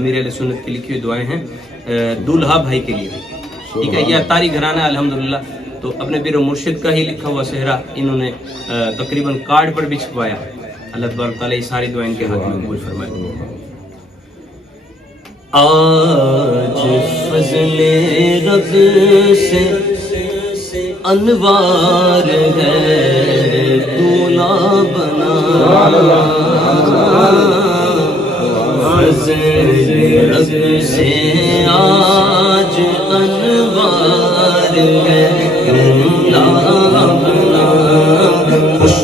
امیر اہل سنت کی لکھی ہوئی دعائیں ہیں دولہا بھائی کے لیے، ٹھیک ہے. یہ اتاری گھرانہ الحمدللہ، تو اپنے پیر و مرشد کا ہی لکھا ہوا صحرا انہوں نے تقریباً کارڈ پر بھی چھپوایا. اللہ تبارک تعالیٰ یہ ساری دعائیں ان کے حق میں قبول فرمائے. آج فضل رب سے انوار ہے دولہا بنا، فضل رب سے آج انوار ہے دولہا بنا. خوش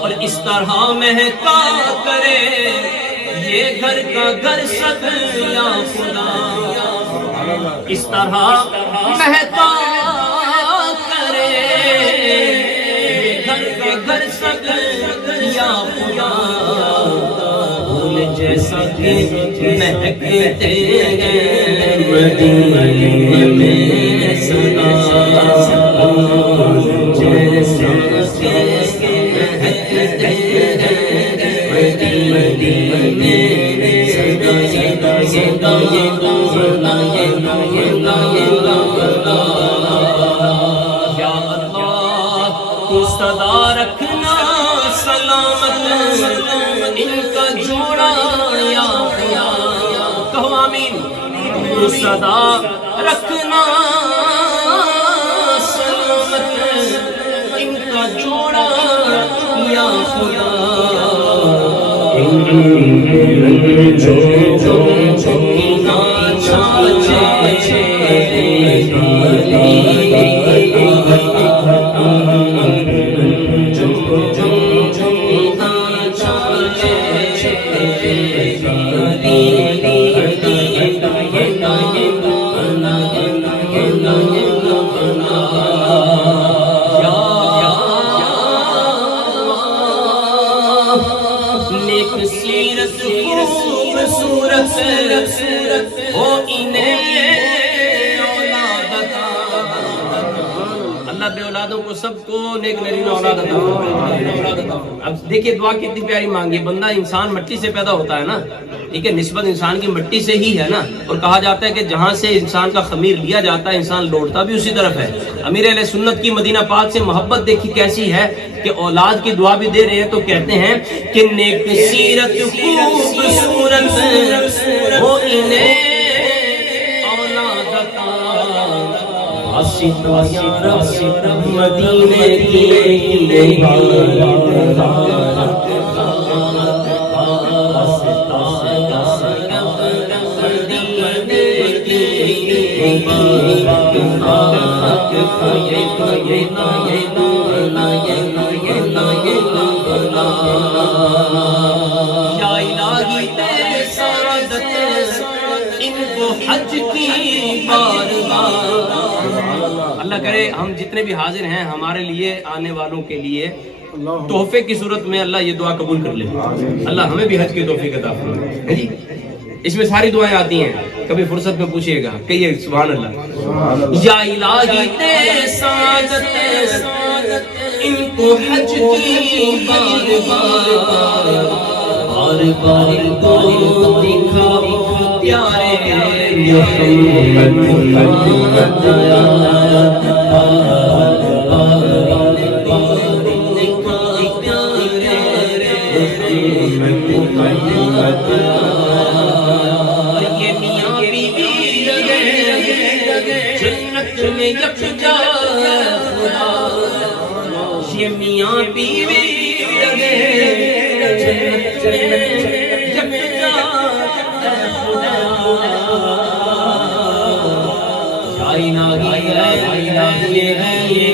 اور اس طرح مہکا کرے یہ گھر کا گھر سب یا خدا، اس طرح مہکا کرے یہ گھر کا گھر سب یا خدا. پھول جیسا کہ مہکتے ہیں مدینے میں سدا، جیسا کہ مہکتے ہیں مدینے میں سدا. یا اللہ تو صدا رکھنا سلامت ان کا جوڑا یا خدا. کہو آمین. تو صدا رکھنا سلامت ان کا جوڑا یا خدا. اللہ بے اولادوں کو سب کو نیک نرین اولاد عطا فرمائے. اب دیکھیے دعا کتنی پیاری مانگی. بندہ انسان مٹی سے پیدا ہوتا ہے نا، ٹھیک ہے، نسبت انسان کی مٹی سے ہی ہے نا، اور کہا جاتا ہے کہ جہاں سے انسان کا خمیر لیا جاتا ہے انسان لوٹتا بھی اسی طرف ہے. امیر اہل سنت کی مدینہ پاک سے محبت دیکھی کیسی ہے کہ اولاد کی دعا بھی دے رہے ہیں تو کہتے ہیں کہ نیک سیرت خوبصورت ہو انہیں اولاد عطا. مدینے کی حج کی اللہ کرے ہم جتنے بھی حاضر ہیں ہمارے لیے آنے والوں کے لیے تحفے کی صورت میں اللہ یہ دعا قبول کر لے. اللہ ہمیں بھی حج کی توفیق عطا فرمائے. جی اس میں ساری دعائیں آتی ہیں، کبھی فرصت میں پوچھئے گا. کہیے سبحان اللہ. یا الہی تے سعادت ان کو حج کی بار بار کو دکھا پیارے محمد میں یکجا خدا یہ میاں بیوی لگے جنت میں یکجا خدا آئی ناگی ہے